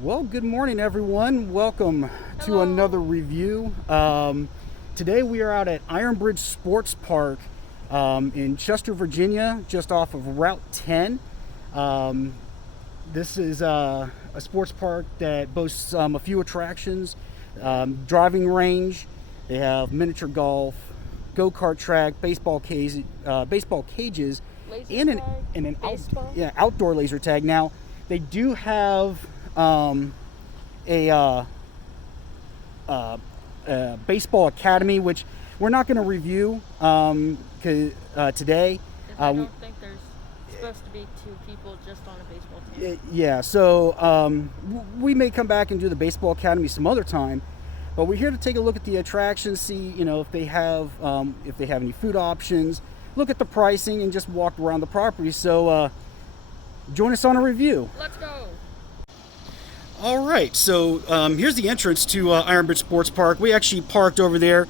Well, good morning, everyone. Welcome to Hello. another review. Today we are out at Ironbridge Sports Park in Chester, Virginia, just off of Route 10. Um, this is a sports park that boasts a few attractions, driving range. They have miniature golf, go-kart track, baseball cages, Laser and an tag, and an baseball. outdoor laser tag. Now, they do have a uh, baseball academy, which we're not going to review today. Because I Uh, don't think there's supposed to be two people just on a baseball team. yeah, so we may come back and do the baseball academy some other time, but we're here to take a look at the attractions, see if they have any food options, look at the pricing, and just walk around the property. So join us on a review. Let's go. All right, so here's the entrance to Ironbridge Sports Park. We actually parked over there.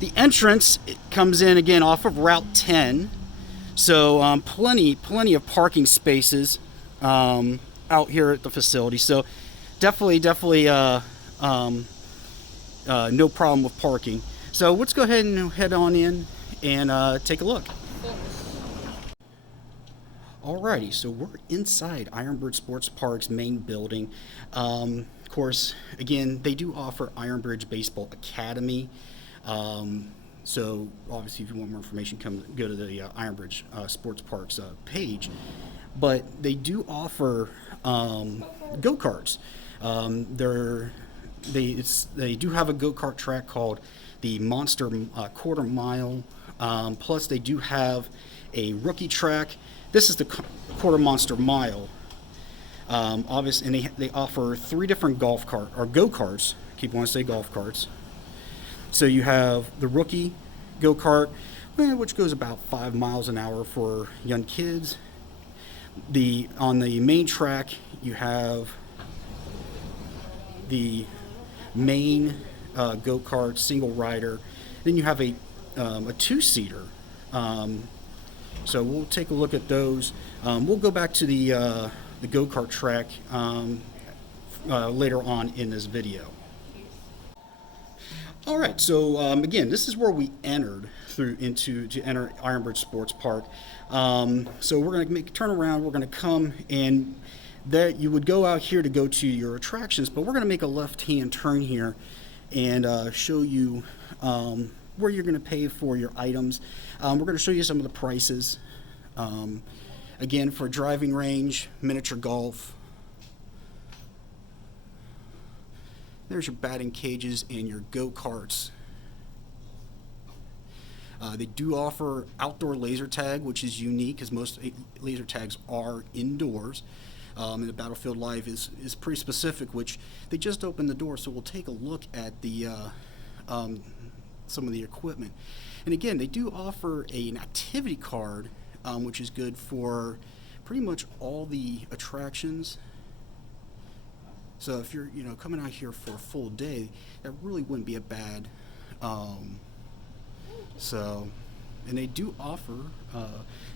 The entrance comes in again off of Route 10, so plenty of parking spaces out here at the facility. So definitely no problem with parking. So let's go ahead and head on in and take a look. Cool. Alrighty, so we're inside Ironbridge Sports Park's main building. Of course, again, they do offer Ironbridge Baseball Academy. So obviously, if you want more information, go to the Ironbridge Sports Park's page. But they do offer go-karts. They do have a go-kart track called the Monster Quarter Mile. Plus, they do have a rookie track. This is the Quarter Monster Mile. Obviously, and they offer three different go-karts. Keep wanting to say golf carts. So you have the rookie go-kart, which goes about 5 miles an hour for young kids. On the main track, you have the main go-kart single rider. Then you have a two-seater. So we'll take a look at those. We'll go back to the go-kart track later on in this video. All right, so again, this is where we entered to enter Ironbridge Sports Park. So we're going to turn around. We're going to come and there you would go out here to go to your attractions, but we're going to make a left-hand turn here and show you where you're going to pay for your items. We're going to show you some of the prices. Again, for driving range, miniature golf. There's your batting cages and your go-karts. They do offer outdoor laser tag, which is unique because most laser tags are indoors. And the Battlefield Live is pretty specific, which they just opened the door, so we'll take a look at the some of the equipment. And again, they do offer an activity card, which is good for pretty much all the attractions. So if you're coming out here for a full day, that really wouldn't be a bad. And they do offer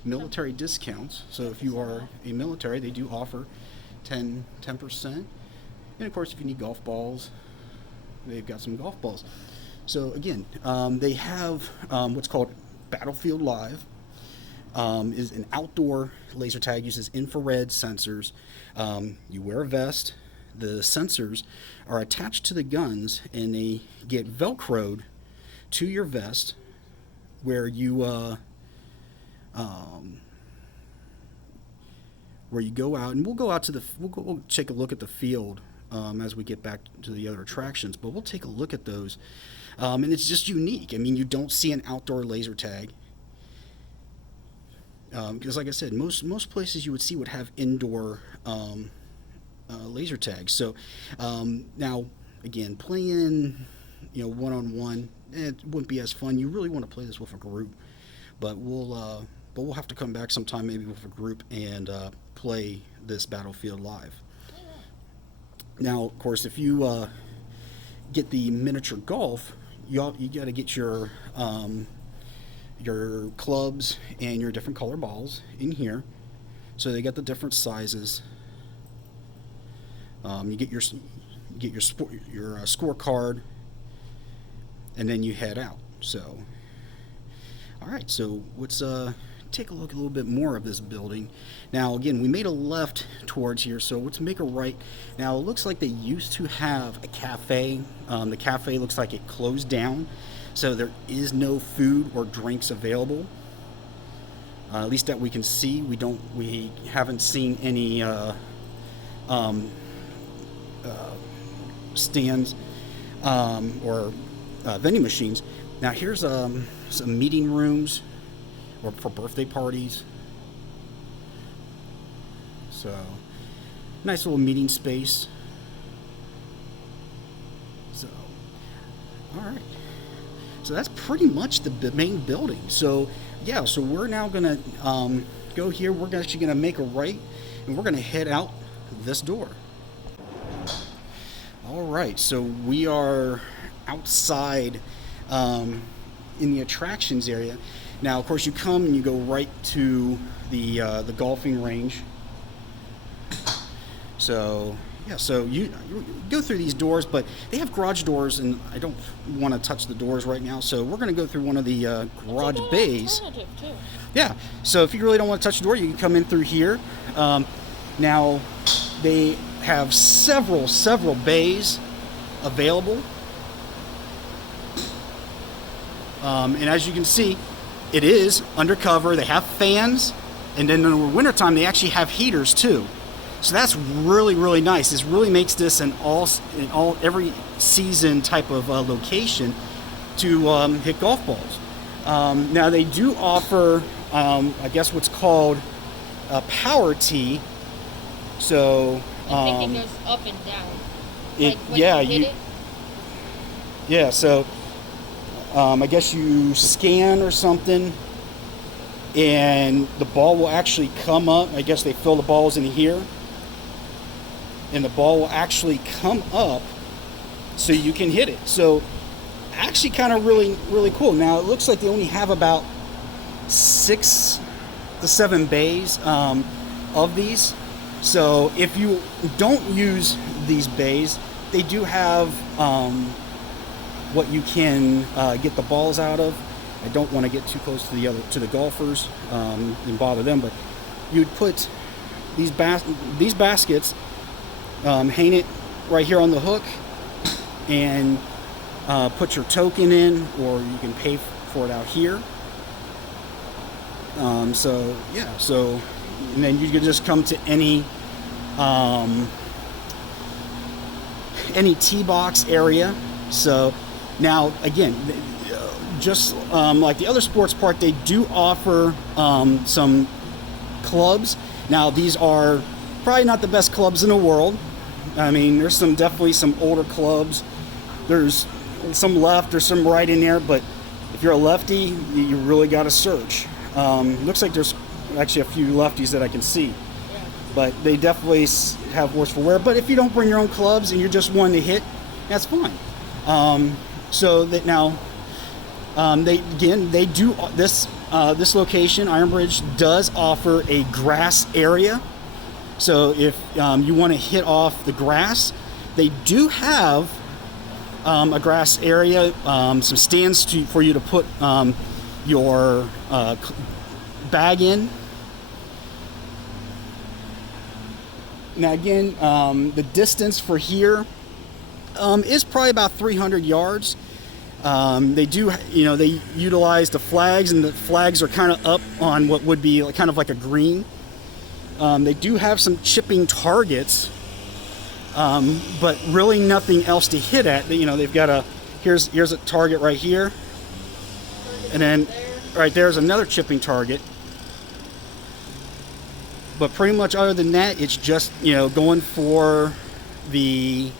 military discounts. So if you are a military, they do offer 10%. And of course, if you need golf balls, they've got some golf balls. So again, they have what's called Battlefield Live. Is an outdoor laser tag, uses infrared sensors. You wear a vest. The sensors are attached to the guns, and they get velcroed to your vest, where you go out, and we'll take a look at the field as we get back to the other attractions. But we'll take a look at those, and it's just unique. I mean, you don't see an outdoor laser tag. Because, like I said, most places you would see would have indoor laser tags. So now, again, playing, one-on-one, it wouldn't be as fun. You really want to play this with a group, but we'll have to come back sometime, maybe with a group, and play this Battlefield Live. Now, of course, if you get the miniature golf, you got to get your clubs and your different color balls in here. So they got the different sizes. You get your scorecard, and then you head out. So, all right. So let's take a look a little bit more of this building. Now, again, we made a left towards here, so let's make a right. Now, it looks like they used to have a cafe. The cafe looks like it closed down, so there is no food or drinks available. At least that we can see. We haven't seen any stands or vending machines. Now, here's some meeting rooms or for birthday parties. So, nice little meeting space. So, all right. So that's pretty much the main building. So, yeah. So we're now gonna go here. We're actually gonna make a right, and we're gonna head out this door. All right. So we are outside in the attractions area. Now, of course, you come and you go right to the golfing range. So, yeah, so you go through these doors, but they have garage doors, and I don't want to touch the doors right now, so we're going to go through one of the garage bays. Too. Yeah, so if you really don't want to touch the door, you can come in through here. Now, they have several bays available. And as you can see, it is undercover. They have fans, and then in the wintertime, they actually have heaters too. So that's really, really nice. This really makes this an every season type of location to hit golf balls. Now they do offer, I guess, what's called a power tee. So I think it goes up and down. Yeah. So I guess you scan or something, and the ball will actually come up. I guess they fill the balls in here, and the ball will actually come up so you can hit it. So actually kind of really, really cool. Now it looks like they only have about 6 to 7 bays of these. So if you don't use these bays, they do have what you can get the balls out of. I don't want to get too close to the golfers and bother them, but you'd put these baskets, hang it right here on the hook, and put your token in, or you can pay for it out here. So yeah, so and then you can just come to any tee box area. So now again, just like the other sports park, they do offer some clubs. Now these are probably not the best clubs in the world. I mean, there's definitely some older clubs. There's some left or some right in there, but if you're a lefty, you really got to search. Looks like there's actually a few lefties that I can see, but they definitely have worse for wear. But if you don't bring your own clubs and you're just one to hit, that's fine. So that now, they do this location, Ironbridge, does offer a grass area. So if you want to hit off the grass, they do have a grass area, some stands for you to put your bag in. Now again, the distance for here is probably about 300 yards. They do, they utilize the flags, and the flags are kind of up on what would be kind of like a green. They do have some chipping targets, but really nothing else to hit at. They've got here's a target right here, and then right there's another chipping target. But pretty much other than that, it's just going for the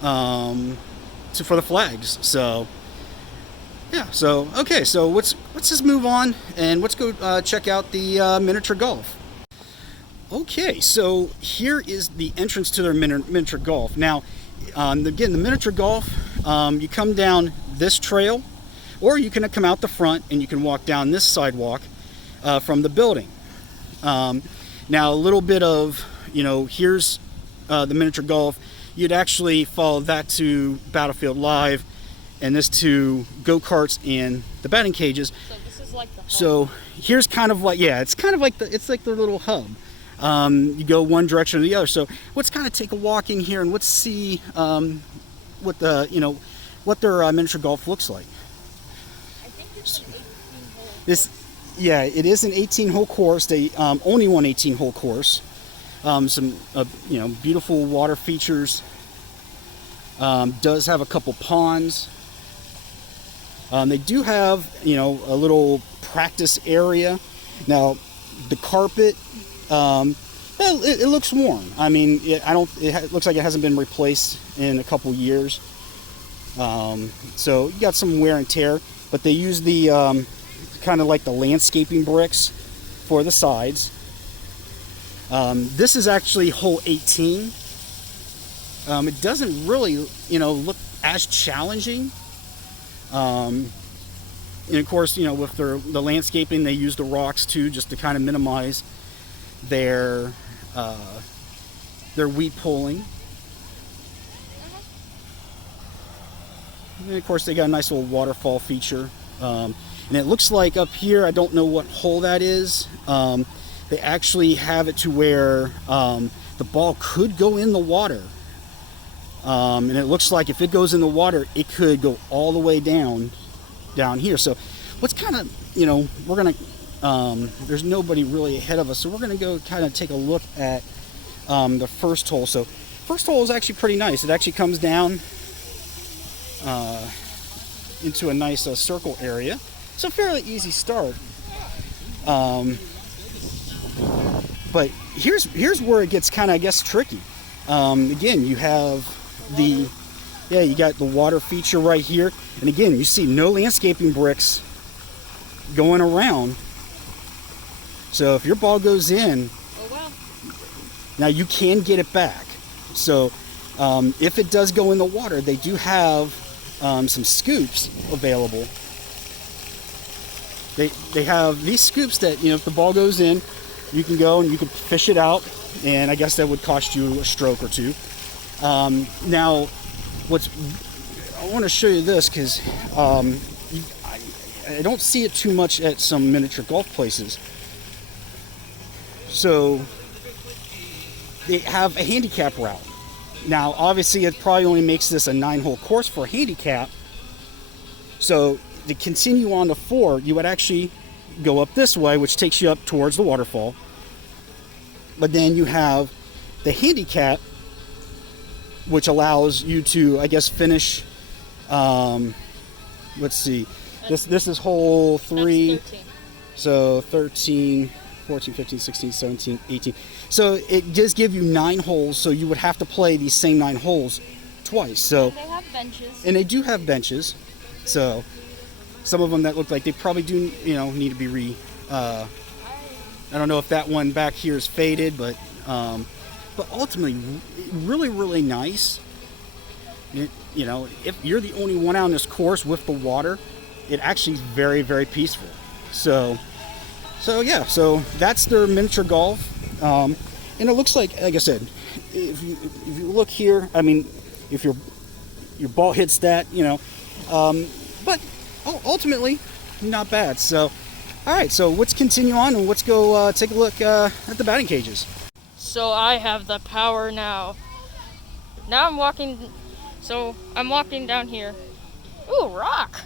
for the flags. So yeah. So okay. So let's just move on and let's go check out the miniature golf. Okay, so here is the entrance to their miniature golf. Now, again, the miniature golf, you come down this trail, or you can come out the front and you can walk down this sidewalk from the building. Now, a little bit of, here's the miniature golf, you'd actually follow that to Battlefield Live, and this to go-karts and the batting cages. So this is like the hub. So here's kind of like, yeah, it's kind of like it's like their little hub. You go one direction or the other. So let's kind of take a walk in here and let's see what their miniature golf looks like. I think it's an 18-hole. Yeah, it is an 18-hole course. They only one 18-hole course. Some beautiful water features. Does have a couple ponds. They do have a little practice area. Now the carpet, it looks worn. I mean, it looks like it hasn't been replaced in a couple years. So you got some wear and tear, but they use the kind of like the landscaping bricks for the sides. This is actually hole 18. It doesn't really, look as challenging. And of course, with the landscaping, they use the rocks too, just to kind of minimize their weed pulling. And of course, they got a nice little waterfall feature. And it looks like up here, I don't know what hole that is. They actually have it to where the ball could go in the water. And it looks like if it goes in the water, it could go all the way down here. So what's kind of, we're going to, there's nobody really ahead of us. So we're going to go kind of take a look at the first hole. So first hole is actually pretty nice. It actually comes down into a nice circle area. It's a fairly easy start. But here's where it gets kind of, I guess, tricky. Again, you have you got the water feature right here. And again, you see no landscaping bricks going around. So if your ball goes in, Oh well. now you can get it back. So if it does go in the water, they do have some scoops available. They have these scoops that, if the ball goes in, you can go and you can fish it out, and I guess that would cost you a stroke or two. Now, I want to show you this because I don't see it too much at some miniature golf places. So they have a handicap route. Now, obviously, it probably only makes this a 9-hole course for handicap. So to continue on to 4, you would actually go up this way, which takes you up towards the waterfall. But then you have the handicap, which allows you to, I guess, finish. Let's see. This is hole 3. That's 13. So 13, 14, 15, 16, 17, 18. So it does give you 9 holes. So you would have to play these same 9 holes twice. So And they have benches. and they do have benches. So some of them that look like they probably do, need to be I don't know if that one back here is faded, but ultimately, really, really nice. If you're the only one out on this course with the water, it actually is very, very peaceful. So yeah, so that's their miniature golf, and it looks like I said, if you look here, I mean, if your ball hits that, but ultimately, not bad. So. All right, so let's continue on and let's go take a look at the batting cages. So I have the power now. Now I'm walking down here. Ooh, rock.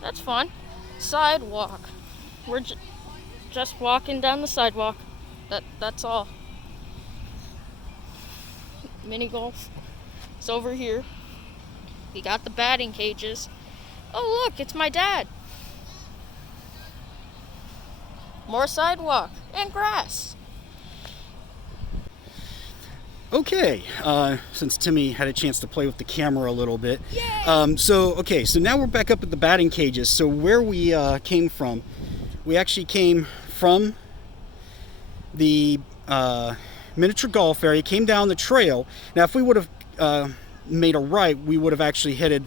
That's fun. Sidewalk. We're just walking down the sidewalk. That's all. Mini golf. It's over here. We got the batting cages. Oh, look, it's my dad. More sidewalk and grass. Okay, since Timmy had a chance to play with the camera a little bit. Yay! So now we're back up at the batting cages. So where we came from, we actually came from the miniature golf area, came down the trail. Now, if we would have made a right, we would have actually headed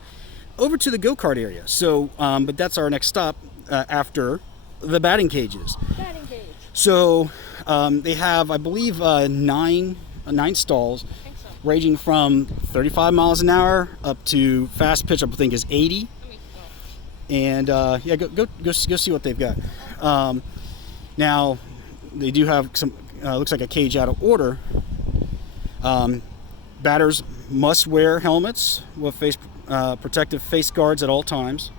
over to the go-kart area. So, but that's our next stop after the batting cages. Batting cage. So they have, I believe, 9 9 stalls, I think so. ranging from 35 miles an hour up to fast pitch, I think, is 80. Let me go. And yeah, go see what they've got. Now, they do have some. Looks like a cage out of order. Batters must wear helmets with protective face guards at all times.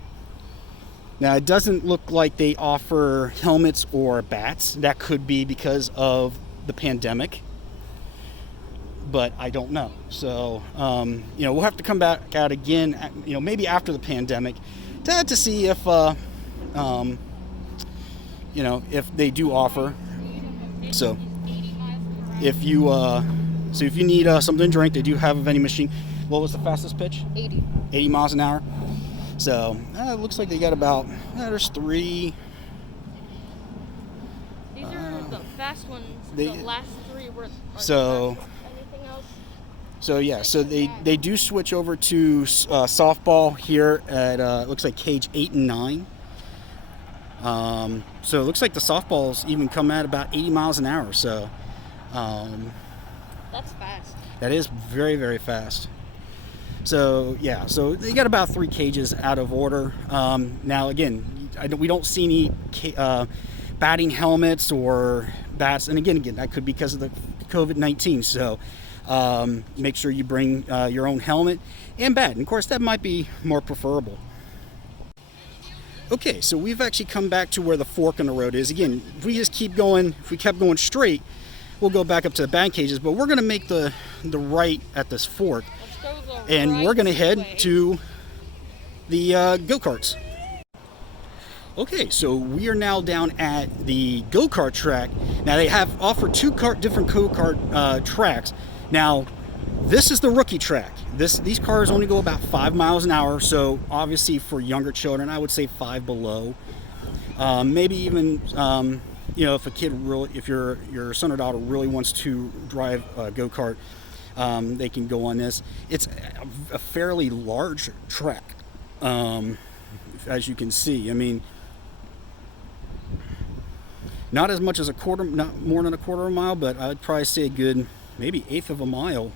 Now, it doesn't look like they offer helmets or bats. That could be because of the pandemic, but I don't know. So, we'll have to come back out again, maybe after the pandemic, to see if, if they do offer. So, if you need something to drink, they do have a vending machine. What was the fastest pitch? 80. 80 miles an hour. So it looks like they got about. There's 3. These are the fast ones. The last 3 were. So. Anything else? So yeah, so they do switch over to softball here at it looks like cage 8 and 9. So it looks like the softballs even come at about 80 miles an hour. So that's fast. That is very, very fast. So yeah, so they got about 3 cages out of order. Now again, we don't see any batting helmets or bats, and again, that could be because of the COVID-19. So make sure you bring your own helmet and bat, and of course that might be more preferable. Okay, so we've actually come back to where the fork in the road is. Again, if we kept going straight, we'll go back up to the batting cages, but we're going to make the right at this fork, and we're going to head to the go-karts. Okay, so we are now down at the go-kart track. Now they have offered 2 different go-kart tracks. Now this is the rookie track. These cars only go about 5 miles an hour, so obviously for younger children, I would say 5 below. Maybe even if a kid if your son or daughter really wants to drive a go-kart, they can go on this. It's a fairly large track, as you can see. I mean, not as much as not more than a quarter of a mile, but I'd probably say a good maybe 1/8 of a mile.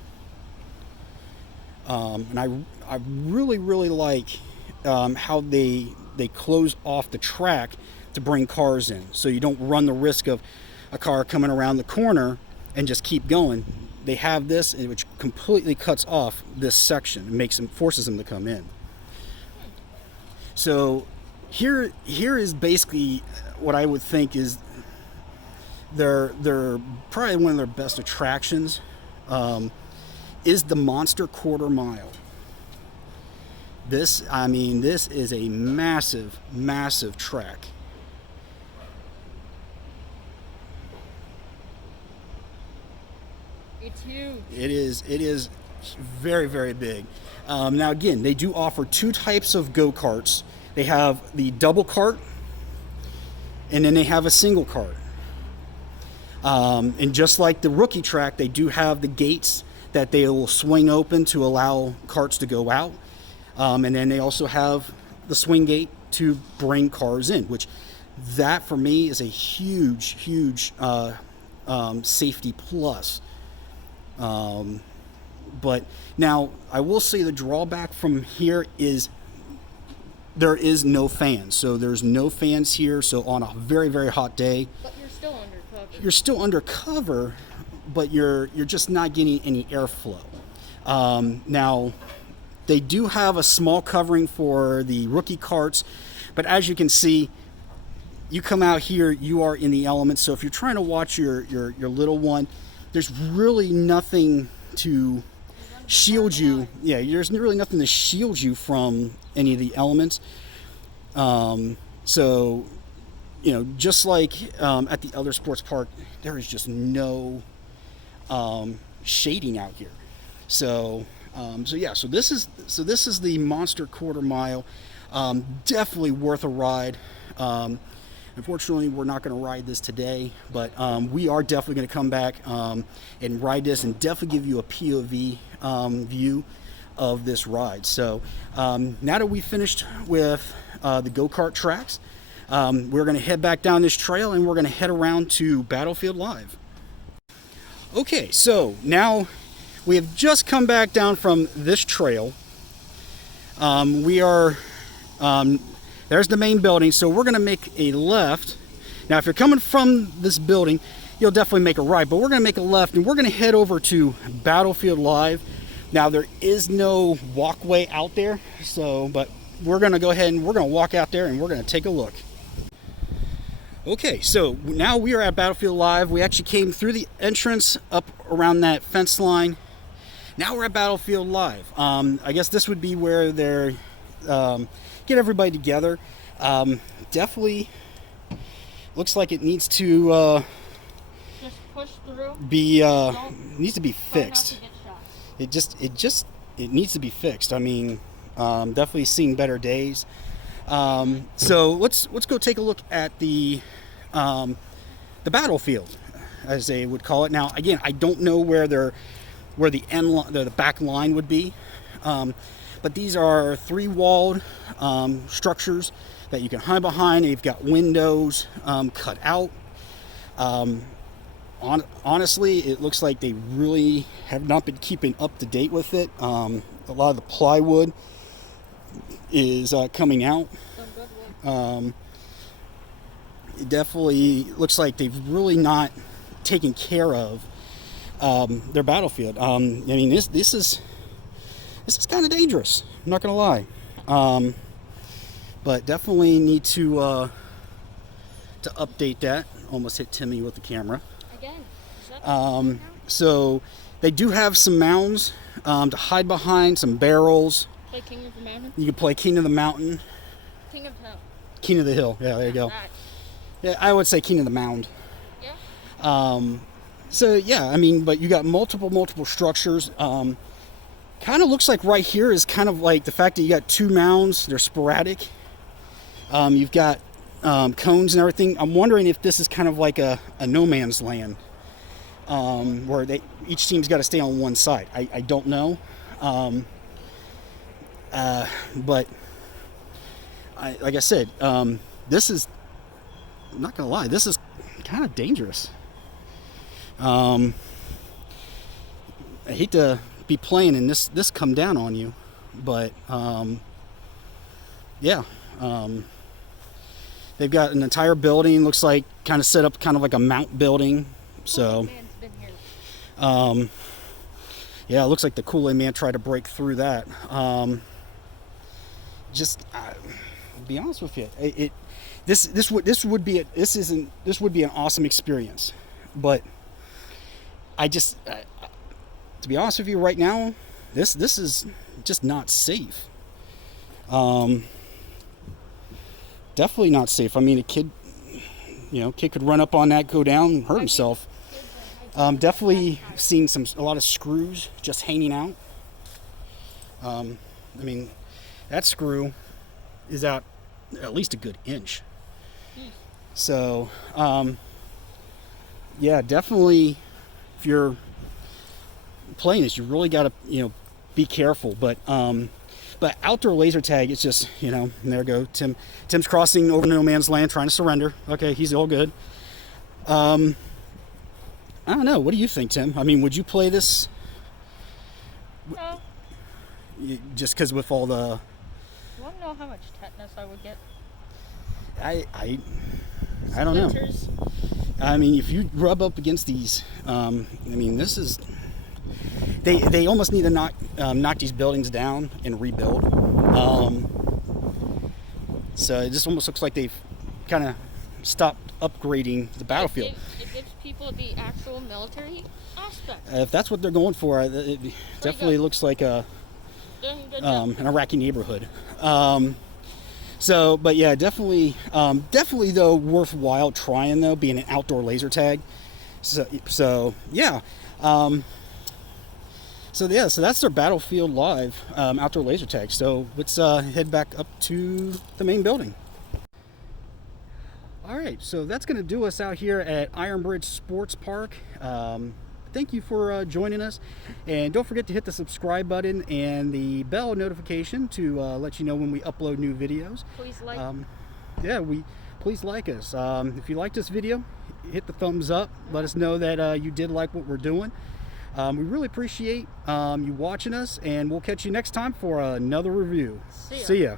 And I really, really like how they close off the track to bring cars in, so you don't run the risk of a car coming around the corner and just keep going. They have this, which completely cuts off this section and forces them to come in. So here is basically what I would think is they're probably one of their best attractions. Is the Monster Quarter Mile. This is a massive, massive track. It's huge. It is very, very big. Now again, they do offer 2 types of go-karts. They have the double cart, and then they have a single cart. And just like the rookie track, they do have the gates that they will swing open to allow carts to go out. And then they also have the swing gate to bring cars in, which that for me is a huge, huge safety plus. But now I will say the drawback from here is there is no fans. So there's no fans here. So on a very, very hot day, But you're still undercover. You're still undercover, but you're just not getting any airflow. Now, they do have a small covering for the rookie carts, but as you can see, you come out here, you are in the elements. So if you're trying to watch your little one, there's really nothing to shield you. Yeah, there's really nothing to shield you from any of the elements. So, just like at the other sports park, there is just no shading out here. So this is the Monster Quarter Mile. Definitely worth a ride. Unfortunately, we're not going to ride this today, but we are definitely going to come back and ride this and definitely give you a POV view of this ride. So now that we finished with the go-kart tracks, we're going to head back down this trail and we're going to head around to Battlefield Live. Okay, so now we have just come back down from this trail. We are, there's the main building, so we're going to make a left. Now, if you're coming from this building, you'll definitely make a right, but we're going to make a left, and we're going to head over to Battlefield Live. Now, there is no walkway out there, so, but we're going to go ahead and we're going to walk out there, and we're going to take a look. Okay, so now we are at Battlefield Live. We actually came through the entrance up around that fence line. Now we're at Battlefield Live. I guess this would be where they're get everybody together. Definitely looks like it needs to just push through. Be needs to be fixed. It needs to be fixed. I mean, definitely seen better days. So let's go take a look at the battlefield, as they would call it. Now, again, I don't know where the back line would be, but these are 3-walled structures that you can hide behind. They've got windows cut out. Honestly, it looks like they really have not been keeping up to date with it. A lot of the plywood is coming out. It definitely looks like they've really not taken care of their battlefield. I mean, this is kind of dangerous. I'm not gonna lie, but definitely need to update that. Almost hit Timmy with the camera. Again. Is that so they do have some mounds to hide behind, some barrels. play King of the Mountain? You can play King of the Mountain. King of the Hill. King of the Hill. Yeah, there you go. Yeah, I would say King of the Mound. Yeah. So yeah, I mean, but you got multiple structures. Kind of looks like right here is kind of like the fact that you got 2 mounds. They're sporadic. You've got cones and everything. I'm wondering if this is kind of like a no man's land, where each team's got to stay on one side. I don't know, but like I said, this is, I'm not gonna lie, this is kind of dangerous. I hate to be playing and this come down on you, but yeah, they've got an entire building, looks like kind of set up kind of like a mount building. So yeah, it looks like the Kool-Aid Man tried to break through that. Just to be honest with you, this would be an awesome experience, but to be honest with you right now, this is just not safe. Definitely not safe. I mean, a kid could run up on that, go down, and hurt himself. Definitely seen a lot of screws just hanging out. I mean, that screw is out at least a good inch. So, yeah, definitely, if you're playing this, you really got to, be careful. But outdoor laser tag, it's just, and there go Tim. Tim's crossing over no man's land, trying to surrender. Okay, he's all good. I don't know. What do you think, Tim? I mean, would you play this? No. Just because with all the... You want to know how much tetanus I would get? I don't know. I mean, if you rub up against these, I mean, this is... They almost need to knock these buildings down and rebuild. So it just almost looks like they've kind of stopped upgrading the battlefield. It gives people the actual military aspect. If that's what they're going for, it definitely looks like an Iraqi neighborhood. So, but yeah, definitely though worthwhile trying though, being an outdoor laser tag. So yeah. So that's their Battlefield Live outdoor laser tag. So let's head back up to the main building. All right, so that's going to do us out here at Ironbridge Sports Park. Thank you for joining us, and don't forget to hit the subscribe button and the bell notification to let you know when we upload new videos. Please like. Please like us. If you like this video, hit the thumbs up. Let us know that you did like what we're doing. We really appreciate you watching us, and we'll catch you next time for another review. See ya. See ya.